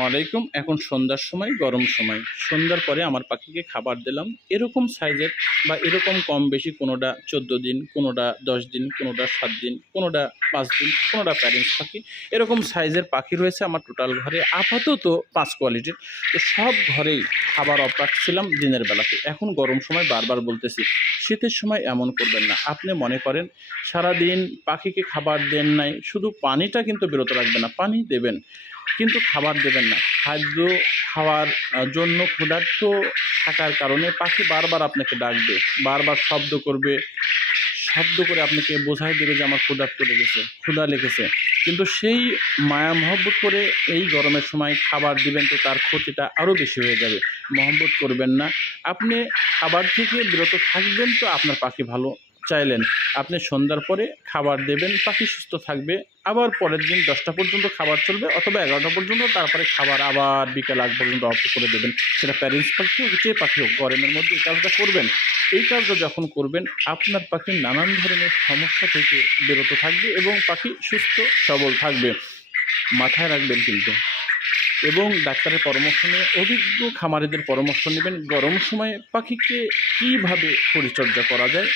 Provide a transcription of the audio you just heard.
ওয়ালাইকুম। এখন সন্ধ্যার সময়, গরম সময়। সন্ধ্যার পরে আমার পাখিকে খাবার দিলাম। এরকম সাইজের বা এরকম কম বেশি কোনোটা ১৪ দিন, কোনোটা ১০ দিন, কোনোটা ৭ দিন, কোনোটা ৫ দিন, কোনোটা প্যারেন্টস পাখি। এরকম সাইজের পাখি রয়েছে আমার টোটাল ঘরে আপাতত ৫ কোয়ালিটির। তো সব ঘরেই খাবার অফ রাখছিলাম দিনের বেলাতে। এখন গরম সময় বারবার বলতেছি, শীতের সময় এমন করবেন না। আপনি মনে করেন সারাদিন পাখিকে খাবার দেন নাই, শুধু পানিটা কিন্তু বিরত রাখবেন না। পানি দেবেন, কিন্তু খাবার দেবেন না। খাদ্য খাওয়ার জন্য ক্ষুধার্ত থাকার কারণে পাখি বারবার আপনাকে ডাকবে, বারবার শব্দ করবে, শব্দ করে আপনাকে বোঝাই দেবে যে আমার ক্ষুধা লেগেছে। কিন্তু সেই মায়া মহব্বত করে এই গরমের সময় খাবার দিবেন তো তার ক্ষতিটা আরও বেশি হয়ে যাবে। মহব্বত করবেন না। আপনি খাবার থেকে বিরত থাকবেন তো আপনার পাখি ভালো চাইলেন। আপনি সন্ধ্যার পরে খাবার দেবেন, পাখি সুস্থ থাকবে। আবার পরের দিন ১০টা পর্যন্ত খাবার চলবে অথবা ১১টা পর্যন্ত, তারপরে খাবার আবার বিকেল ৮ পর্যন্ত অফ করে দেবেন। সেটা প্যারেন্টস পাখি হোক, যে পাখি হোক, গরমের মধ্যে এই কাজটা করবেন। এই কাজটা যখন করবেন আপনার পাখি নানান ধরনের সমস্যা থেকে বিরত থাকবে এবং পাখি সুস্থ সবল থাকবে। মাথায় রাখবেন কিন্তু। এবং ডাক্তারের পরামর্শ নিয়ে, অভিজ্ঞ খামারিদের পরামর্শ নেবেন গরম সময়ে পাখিকে কীভাবে পরিচর্যা করা যায়